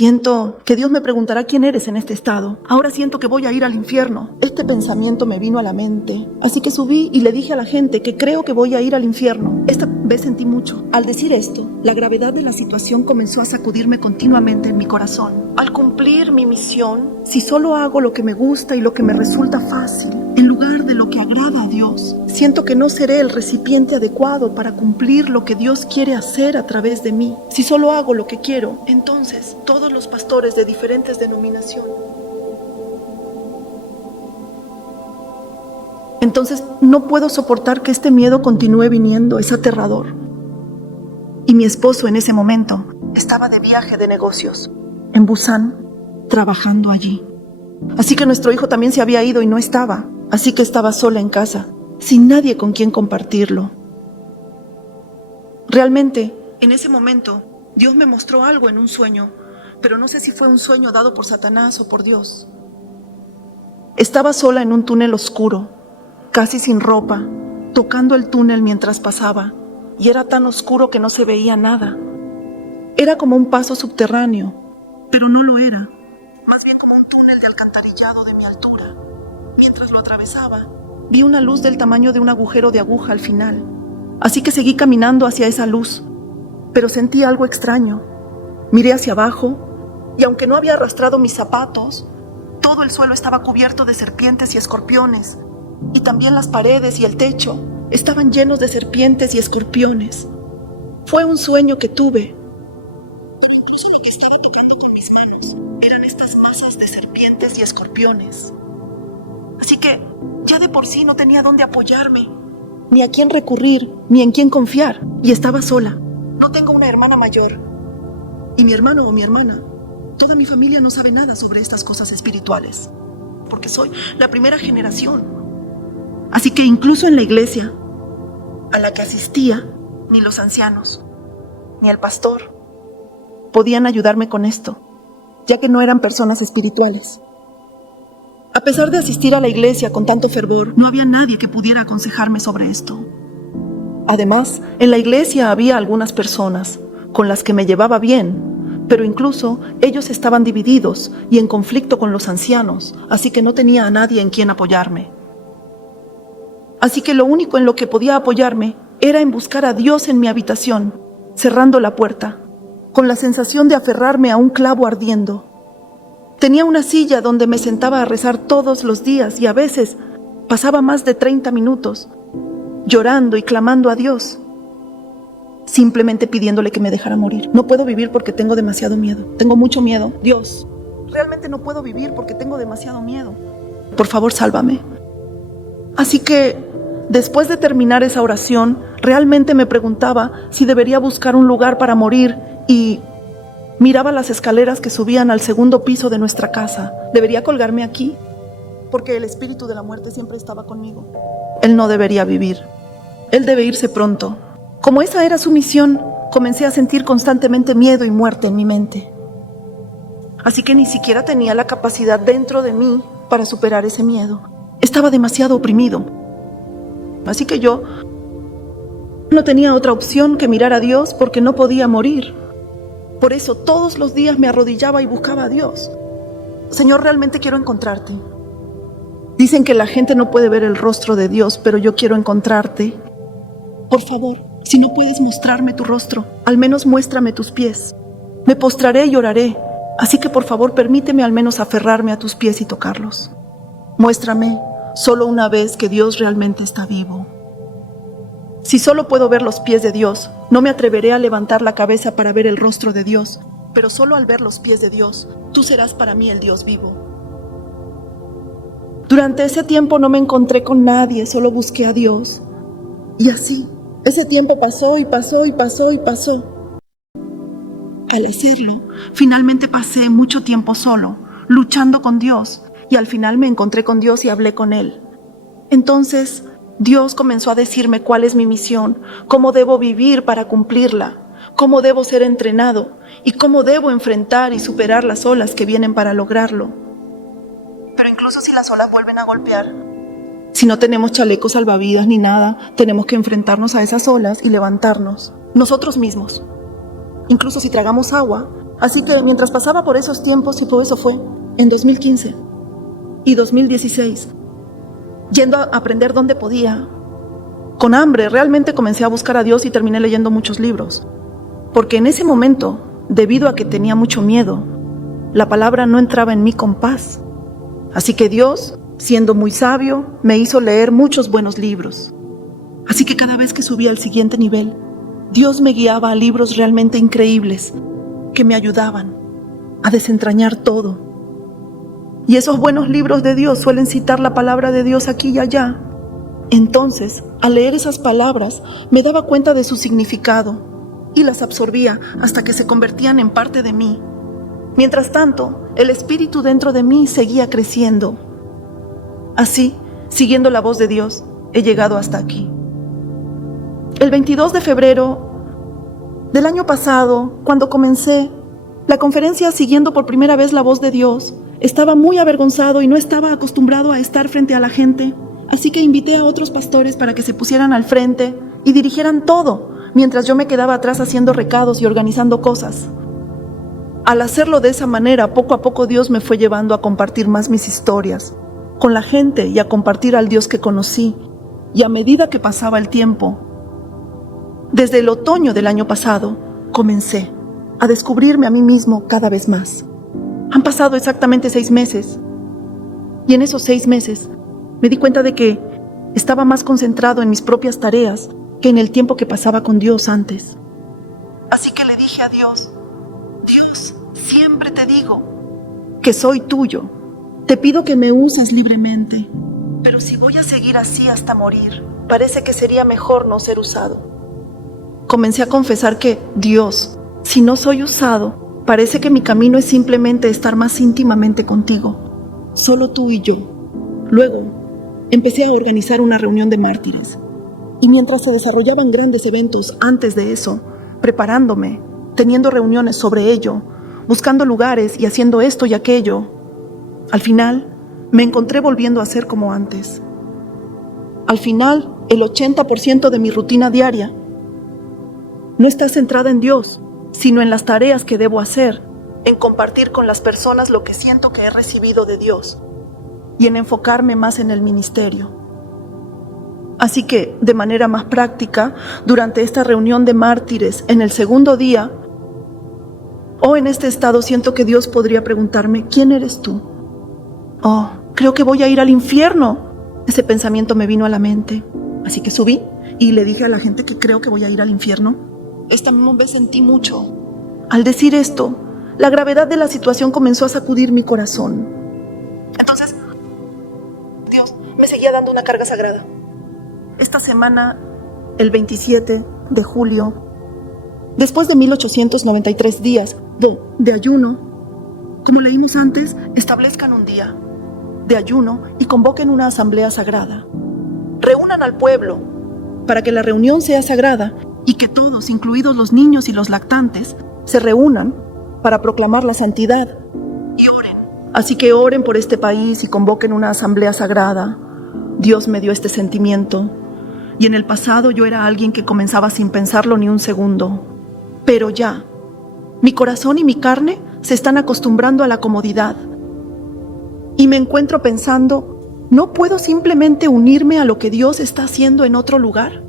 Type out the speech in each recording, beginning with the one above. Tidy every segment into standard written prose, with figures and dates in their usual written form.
Siento que Dios me preguntará quién eres en este estado. Ahora siento que voy a ir al infierno. Este pensamiento me vino a la mente. Así que subí y le dije a la gente que creo que voy a ir al infierno. Esta vez sentí mucho. Al decir esto, la gravedad de la situación comenzó a sacudirme continuamente en mi corazón. Al cumplir mi misión, si solo hago lo que me gusta y lo que me resulta fácil, en lugar de lo que agrada a Dios, siento que no seré el recipiente adecuado para cumplir lo que Dios quiere hacer a través de mí. Si solo hago lo que quiero, entonces todos los pastores de diferentes denominaciones. Entonces no puedo soportar que este miedo continúe viniendo, es aterrador. Y mi esposo en ese momento estaba de viaje de negocios en Busan, trabajando allí. Así que nuestro hijo también se había ido y no estaba. Así que estaba sola en casa, sin nadie con quien compartirlo. Realmente, en ese momento, Dios me mostró algo en un sueño, pero no sé si fue un sueño dado por Satanás o por Dios. Estaba sola en un túnel oscuro, casi sin ropa, tocando el túnel mientras pasaba, y era tan oscuro que no se veía nada. Era como un paso subterráneo, pero no lo era, más bien como un túnel de alcantarillado de mi altura. Mientras lo atravesaba, vi una luz del tamaño de un agujero de aguja al final, así que seguí caminando hacia esa luz, pero sentí algo extraño. Miré hacia abajo, y aunque no había arrastrado mis zapatos, todo el suelo estaba cubierto de serpientes y escorpiones, y también las paredes y el techo estaban llenos de serpientes y escorpiones. Fue un sueño que tuve. Incluso lo que estaba tocando con mis manos eran estas masas de serpientes y escorpiones. Así que ya de por sí no tenía dónde apoyarme, ni a quién recurrir, ni en quién confiar, y estaba sola. No tengo una hermana mayor, y mi hermano o mi hermana, toda mi familia no sabe nada sobre estas cosas espirituales, porque soy la primera generación. Así que incluso en la iglesia a la que asistía, ni los ancianos, ni el pastor podían ayudarme con esto, ya que no eran personas espirituales. A pesar de asistir a la iglesia con tanto fervor, no había nadie que pudiera aconsejarme sobre esto. Además, en la iglesia había algunas personas con las que me llevaba bien, pero incluso ellos estaban divididos y en conflicto con los ancianos, así que no tenía a nadie en quien apoyarme. Así que lo único en lo que podía apoyarme era en buscar a Dios en mi habitación, cerrando la puerta, con la sensación de aferrarme a un clavo ardiendo. Tenía una silla donde me sentaba a rezar todos los días y a veces pasaba más de 30 minutos llorando y clamando a Dios, simplemente pidiéndole que me dejara morir. No puedo vivir porque tengo demasiado miedo. Tengo mucho miedo. Dios, realmente no puedo vivir porque tengo demasiado miedo. Por favor, sálvame. Así que, después de terminar esa oración, realmente me preguntaba si debería buscar un lugar para morir y miraba las escaleras que subían al segundo piso de nuestra casa. ¿Debería colgarme aquí? Porque el espíritu de la muerte siempre estaba conmigo. Él no debería vivir. Él debe irse pronto. Como esa era su misión, comencé a sentir constantemente miedo y muerte en mi mente. Así que ni siquiera tenía la capacidad dentro de mí para superar ese miedo. Estaba demasiado oprimido. Así que yo no tenía otra opción que mirar a Dios porque no podía morir. Por eso todos los días me arrodillaba y buscaba a Dios. Señor, realmente quiero encontrarte. Dicen que la gente no puede ver el rostro de Dios, pero yo quiero encontrarte. Por favor, si no puedes mostrarme tu rostro, al menos muéstrame tus pies. Me postraré y oraré, así que por favor permíteme al menos aferrarme a tus pies y tocarlos. Muéstrame solo una vez que Dios realmente está vivo. Si solo puedo ver los pies de Dios, no me atreveré a levantar la cabeza para ver el rostro de Dios, pero solo al ver los pies de Dios, tú serás para mí el Dios vivo. Durante ese tiempo no me encontré con nadie, solo busqué a Dios. Y así, ese tiempo pasó y pasó y pasó y pasó. Al hacerlo, finalmente pasé mucho tiempo solo, luchando con Dios, y al final me encontré con Dios y hablé con Él. Entonces, Dios comenzó a decirme cuál es mi misión, cómo debo vivir para cumplirla, cómo debo ser entrenado y cómo debo enfrentar y superar las olas que vienen para lograrlo. Pero incluso si las olas vuelven a golpear, si no tenemos chalecos salvavidas ni nada, tenemos que enfrentarnos a esas olas y levantarnos, nosotros mismos. Incluso si tragamos agua, Así que mientras pasaba por esos tiempos, y todo eso fue en 2015 y 2016, yendo a aprender donde podía, con hambre, realmente comencé a buscar a Dios y terminé leyendo muchos libros. Porque en ese momento, debido a que tenía mucho miedo, la palabra no entraba en mí con paz. Así que Dios, siendo muy sabio, me hizo leer muchos buenos libros. Así que cada vez que subía al siguiente nivel, Dios me guiaba a libros realmente increíbles que me ayudaban a desentrañar todo. Y esos buenos libros de Dios suelen citar la palabra de Dios aquí y allá. Entonces, al leer esas palabras, me daba cuenta de su significado y las absorbía hasta que se convertían en parte de mí. Mientras tanto, el espíritu dentro de mí seguía creciendo. Así, siguiendo la voz de Dios, he llegado hasta aquí. El 22 de febrero del año pasado, cuando comencé la conferencia siguiendo por primera vez la voz de Dios, estaba muy avergonzado y no estaba acostumbrado a estar frente a la gente. Así que invité a otros pastores para que se pusieran al frente y dirigieran todo, mientras yo me quedaba atrás haciendo recados y organizando cosas. Al hacerlo de esa manera, poco a poco Dios me fue llevando a compartir más mis historias con la gente y a compartir al Dios que conocí. Y a medida que pasaba el tiempo, desde el otoño del año pasado, comencé a descubrirme a mí mismo cada vez más. Han pasado exactamente 6 meses y en esos 6 meses me di cuenta de que estaba más concentrado en mis propias tareas que en el tiempo que pasaba con Dios antes. Así que le dije a Dios: Dios, siempre te digo que soy tuyo. Te pido que me uses libremente, pero si voy a seguir así hasta morir, parece que sería mejor no ser usado. Comencé a confesar que, Dios, si no soy usado, parece que mi camino es simplemente estar más íntimamente contigo, solo tú y yo. Luego, empecé a organizar una reunión de mártires. Y mientras se desarrollaban grandes eventos antes de eso, preparándome, teniendo reuniones sobre ello, buscando lugares y haciendo esto y aquello, al final me encontré volviendo a ser como antes. Al final, el 80% de mi rutina diaria no está centrada en Dios, sino en las tareas que debo hacer, en compartir con las personas lo que siento que he recibido de Dios y en enfocarme más en el ministerio. Así que, de manera más práctica, durante esta reunión de mártires, en el segundo día, o en este estado, siento que Dios podría preguntarme: ¿quién eres tú? Oh, creo que voy a ir al infierno. Ese pensamiento me vino a la mente. Así que subí y le dije a la gente que creo que voy a ir al infierno. Esta misma vez sentí mucho. Al decir esto, la gravedad de la situación comenzó a sacudir mi corazón. Entonces, Dios me seguía dando una carga sagrada. Esta semana, el 27 de julio, después de 1893 días de ayuno, como leímos antes, establezcan un día de ayuno y convoquen una asamblea sagrada. Reúnan al pueblo para que la reunión sea sagrada y que todos, incluidos los niños y los lactantes, se reúnan para proclamar la santidad y oren. Así que oren por este país y convoquen una asamblea sagrada. Dios me dio este sentimiento. Y en el pasado yo era alguien que comenzaba sin pensarlo ni un segundo. Pero ya, mi corazón y mi carne se están acostumbrando a la comodidad. Y me encuentro pensando, ¿no puedo simplemente unirme a lo que Dios está haciendo en otro lugar?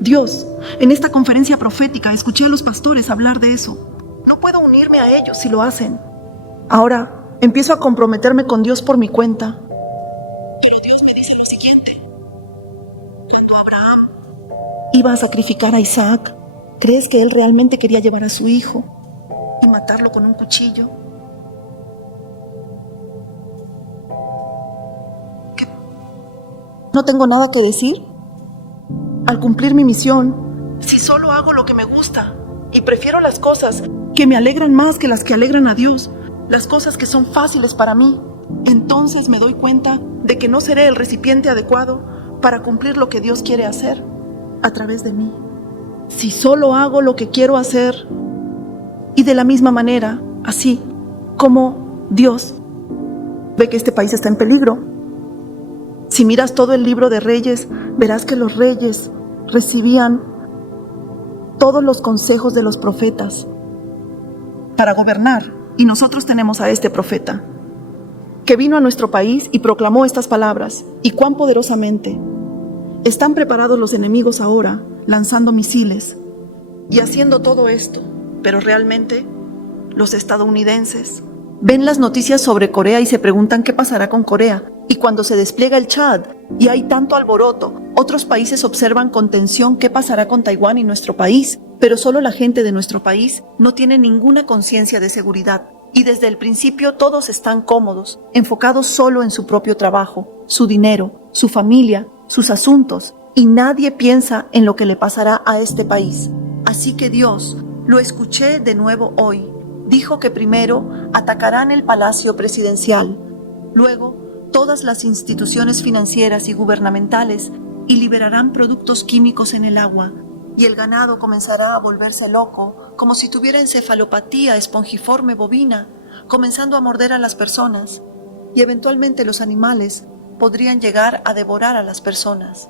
Dios, en esta conferencia profética escuché a los pastores hablar de eso. No puedo unirme a ellos si lo hacen. Ahora empiezo a comprometerme con Dios por mi cuenta. Pero Dios me dice lo siguiente: cuando Abraham iba a sacrificar a Isaac, ¿crees que él realmente quería llevar a su hijo y matarlo con un cuchillo? ¿Qué? ¿No tengo nada que decir? Al cumplir mi misión, si solo hago lo que me gusta y prefiero las cosas que me alegran más que las que alegran a Dios, las cosas que son fáciles para mí, entonces me doy cuenta de que no seré el recipiente adecuado para cumplir lo que Dios quiere hacer a través de mí. Si solo hago lo que quiero hacer, y de la misma manera, así como Dios ve que este país está en peligro. Si miras todo el libro de Reyes, verás que los reyes recibían todos los consejos de los profetas. para gobernar, y nosotros tenemos a este profeta, que vino a nuestro país y proclamó estas palabras, y cuán poderosamente. Están preparados los enemigos ahora, lanzando misiles y haciendo todo esto, pero realmente los estadounidenses ven las noticias sobre Corea y se preguntan qué pasará con Corea. Y cuando se despliega el Chad y hay tanto alboroto, otros países observan con tensión qué pasará con Taiwán y nuestro país, pero solo la gente de nuestro país no tiene ninguna conciencia de seguridad. Y desde el principio todos están cómodos, enfocados solo en su propio trabajo, su dinero, su familia, sus asuntos, y nadie piensa en lo que le pasará a este país. Así que Dios, lo escuché de nuevo hoy, dijo que primero atacarán el palacio presidencial, luego todas las instituciones financieras y gubernamentales y liberarán productos químicos en el agua, y el ganado comenzará a volverse loco, como si tuviera encefalopatía espongiforme bovina, comenzando a morder a las personas, y eventualmente los animales podrían llegar a devorar a las personas.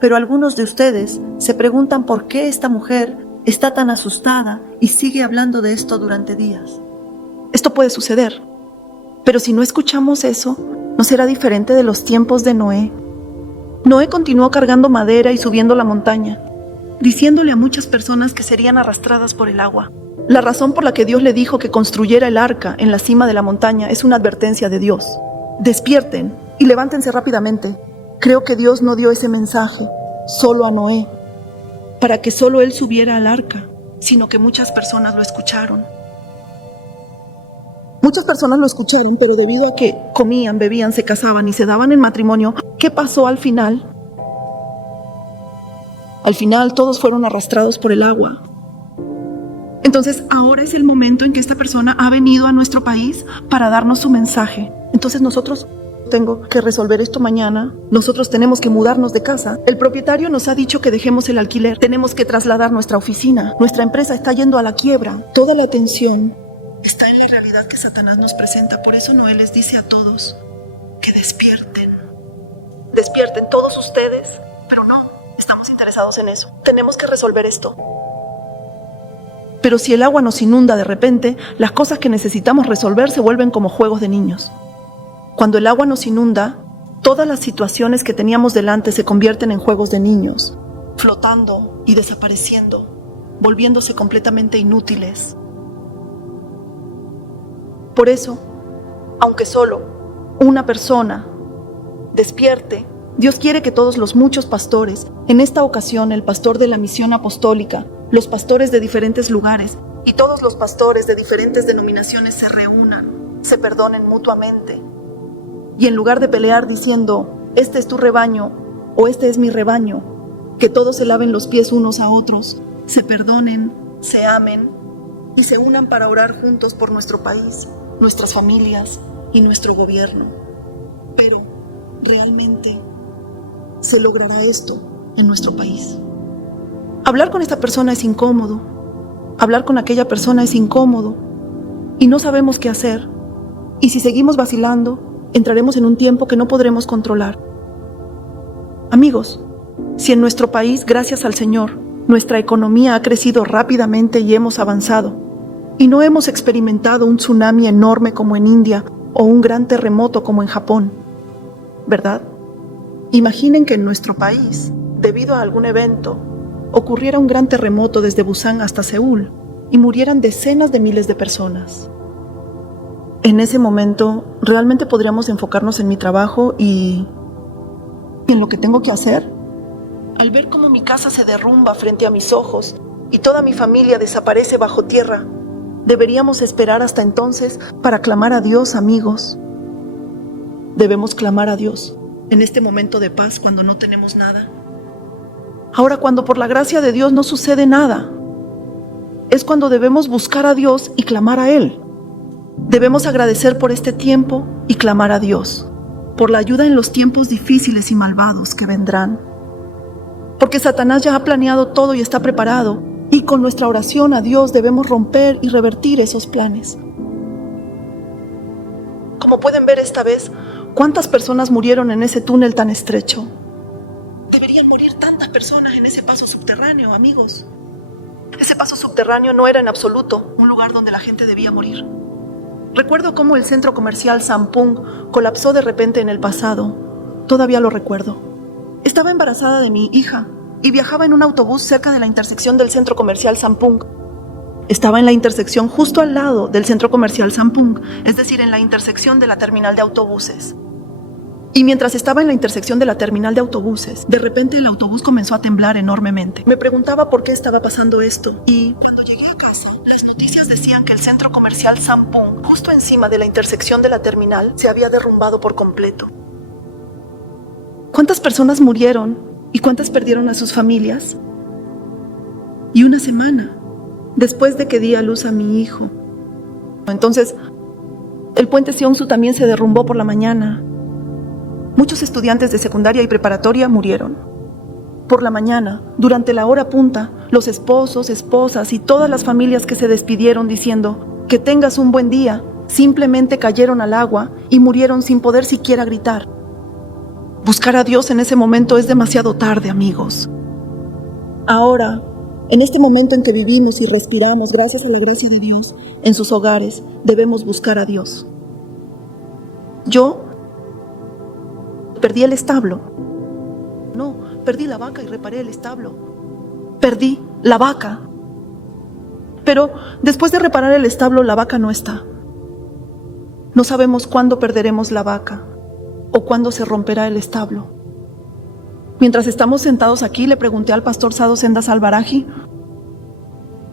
Pero algunos de ustedes se preguntan por qué esta mujer está tan asustada y sigue hablando de esto durante días. Esto puede suceder, pero si no escuchamos eso, no será diferente de los tiempos de Noé. Noé continuó cargando madera y subiendo la montaña, diciéndole a muchas personas que serían arrastradas por el agua. La razón por la que Dios le dijo que construyera el arca en la cima de la montaña es una advertencia de Dios. Despierten y levántense rápidamente. Creo que Dios no dio ese mensaje solo a Noé, para que solo él subiera al arca, sino que muchas personas lo escucharon. Muchas personas lo escucharon, pero debido a que comían, bebían, se casaban y se daban en matrimonio, ¿qué pasó al final? Al final todos fueron arrastrados por el agua. Entonces ahora es el momento en que esta persona ha venido a nuestro país para darnos su mensaje. Entonces nosotros tengo que resolver esto mañana. Nosotros tenemos que mudarnos de casa. El propietario nos ha dicho que dejemos el alquiler. Tenemos que trasladar nuestra oficina. Nuestra empresa está yendo a la quiebra. Toda la atención está en la realidad que Satanás nos presenta. Por eso Noé les dice a todos que despierten. Despierten todos ustedes. Pero no, estamos interesados en eso. Tenemos que resolver esto. Pero si el agua nos inunda de repente, las cosas que necesitamos resolver se vuelven como juegos de niños. Cuando el agua nos inunda, todas las situaciones que teníamos delante se convierten en juegos de niños, flotando y desapareciendo, volviéndose completamente inútiles. Por eso, aunque solo una persona despierte, Dios quiere que todos los muchos pastores, en esta ocasión el pastor de la misión apostólica, los pastores de diferentes lugares y todos los pastores de diferentes denominaciones se reúnan, se perdonen mutuamente. Y en lugar de pelear diciendo, este es tu rebaño o este es mi rebaño, que todos se laven los pies unos a otros, se perdonen, se amen y se unan para orar juntos por nuestro país, nuestras familias y nuestro gobierno. Pero, ¿realmente se logrará esto en nuestro país? Hablar con esta persona es incómodo, hablar con aquella persona es incómodo y no sabemos qué hacer. Y si seguimos vacilando, entraremos en un tiempo que no podremos controlar. Amigos, si en nuestro país, gracias al Señor, nuestra economía ha crecido rápidamente y hemos avanzado, y no hemos experimentado un tsunami enorme como en India o un gran terremoto como en Japón, ¿verdad? Imaginen que en nuestro país, debido a algún evento, ocurriera un gran terremoto desde Busan hasta Seúl y murieran decenas de miles de personas. En ese momento, ¿realmente podríamos enfocarnos en mi trabajo y en lo que tengo que hacer? Al ver cómo mi casa se derrumba frente a mis ojos y toda mi familia desaparece bajo tierra, ¿deberíamos esperar hasta entonces para clamar a Dios, amigos? Debemos clamar a Dios en este momento de paz cuando no tenemos nada. Ahora, cuando por la gracia de Dios no sucede nada, es cuando debemos buscar a Dios y clamar a Él. Debemos agradecer por este tiempo y clamar a Dios, por la ayuda en los tiempos difíciles y malvados que vendrán. Porque Satanás ya ha planeado todo y está preparado, y con nuestra oración a Dios debemos romper y revertir esos planes. Como pueden ver esta vez, ¿cuántas personas murieron en ese túnel tan estrecho? Deberían morir tantas personas en ese paso subterráneo, amigos. Ese paso subterráneo no era en absoluto un lugar donde la gente debía morir. Recuerdo cómo el centro comercial Sampung colapsó de repente en el pasado. Todavía lo recuerdo. Estaba embarazada de mi hija y viajaba en un autobús cerca de la intersección del centro comercial Sampung. Estaba en la intersección justo al lado del centro comercial Sampung, es decir, en la intersección de la terminal de autobuses. Y mientras estaba en la intersección de la terminal de autobuses, de repente el autobús comenzó a temblar enormemente. Me preguntaba por qué estaba pasando esto. Y cuando llegué a casa, las noticias decían que el centro comercial Sampung, justo encima de la intersección de la terminal, se había derrumbado por completo. ¿Cuántas personas murieron y cuántas perdieron a sus familias? Y una semana después de que di a luz a mi hijo. Entonces, el puente Seongsu también se derrumbó por la mañana. Muchos estudiantes de secundaria y preparatoria murieron. Por la mañana, durante la hora punta, los esposos, esposas y todas las familias que se despidieron diciendo que tengas un buen día, simplemente cayeron al agua y murieron sin poder siquiera gritar. Buscar a Dios en ese momento es demasiado tarde, amigos. Ahora, en este momento en que vivimos y respiramos gracias a la gracia de Dios, en sus hogares debemos buscar a Dios. Yo perdí el establo. No, perdí la vaca y reparé el establo. Perdí la vaca. Pero después de reparar el establo, la vaca no está. No sabemos cuándo perderemos la vaca o cuándo se romperá el establo. Mientras estamos sentados aquí, le pregunté al pastor Sado Sendas Alvaraji,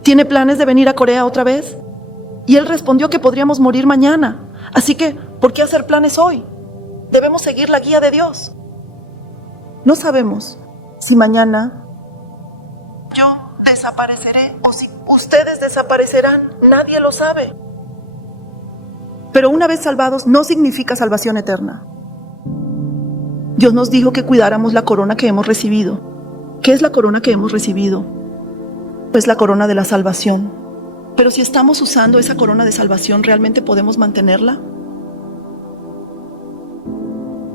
¿tiene planes de venir a Corea otra vez? Y él respondió que podríamos morir mañana. Así que, ¿por qué hacer planes hoy? Debemos seguir la guía de Dios. No sabemos si mañana yo desapareceré o si ustedes desaparecerán. Nadie lo sabe. Pero una vez salvados no significa salvación eterna. Dios nos dijo que cuidáramos la corona que hemos recibido. ¿Qué es la corona que hemos recibido? Pues la corona de la salvación. Pero si estamos usando esa corona de salvación, ¿realmente podemos mantenerla?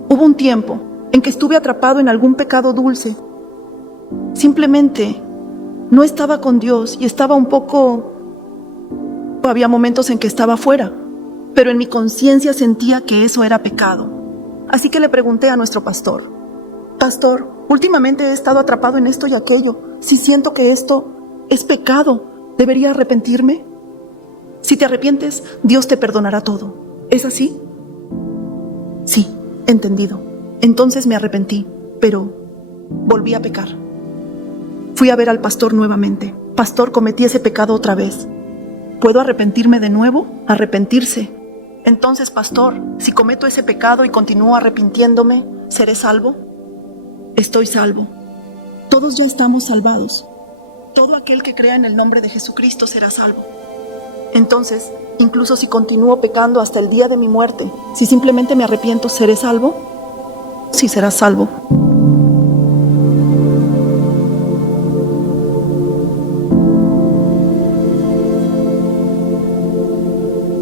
Hubo un tiempo en que estuve atrapado en algún pecado dulce. Simplemente no estaba con Dios y estaba un poco... Había momentos en que estaba fuera, pero en mi conciencia sentía que eso era pecado. Así que le pregunté a nuestro pastor, Pastor, últimamente he estado atrapado en esto y aquello. Si siento que esto es pecado, ¿debería arrepentirme? Si te arrepientes, Dios te perdonará todo. ¿Es así? Sí. Entendido. Entonces me arrepentí, pero volví a pecar. Fui a ver al pastor nuevamente. Pastor, cometí ese pecado otra vez. ¿Puedo arrepentirme de nuevo? Arrepentirse. Entonces, pastor, si cometo ese pecado y continúo arrepintiéndome, ¿seré salvo? Estoy salvo. Todos ya estamos salvados. Todo aquel que crea en el nombre de Jesucristo será salvo. Entonces, incluso si continúo pecando hasta el día de mi muerte, si simplemente me arrepiento, ¿seré salvo? Sí, serás salvo.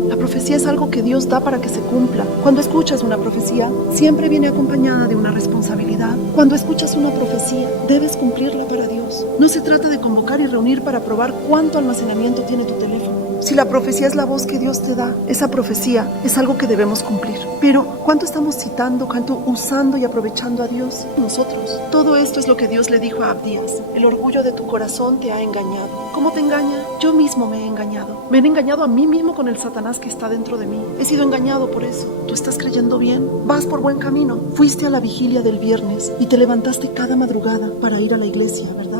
La profecía es algo que Dios da para que se cumpla. Cuando escuchas una profecía, siempre viene acompañada de una responsabilidad. Cuando escuchas una profecía, debes cumplirla para Dios. No se trata de convocar y reunir para probar cuánto almacenamiento tiene tu teléfono. Si la profecía es la voz que Dios te da, esa profecía es algo que debemos cumplir. Pero, ¿cuánto estamos citando, cuánto usando y aprovechando a Dios? Nosotros. Todo esto es lo que Dios le dijo a Abdías. El orgullo de tu corazón te ha engañado. ¿Cómo te engaña? Yo mismo me he engañado. Me he engañado a mí mismo con el Satanás que está dentro de mí. He sido engañado por eso. ¿Tú estás creyendo bien? ¿Vas por buen camino? Fuiste a la vigilia del viernes y te levantaste cada madrugada para ir a la iglesia, ¿verdad?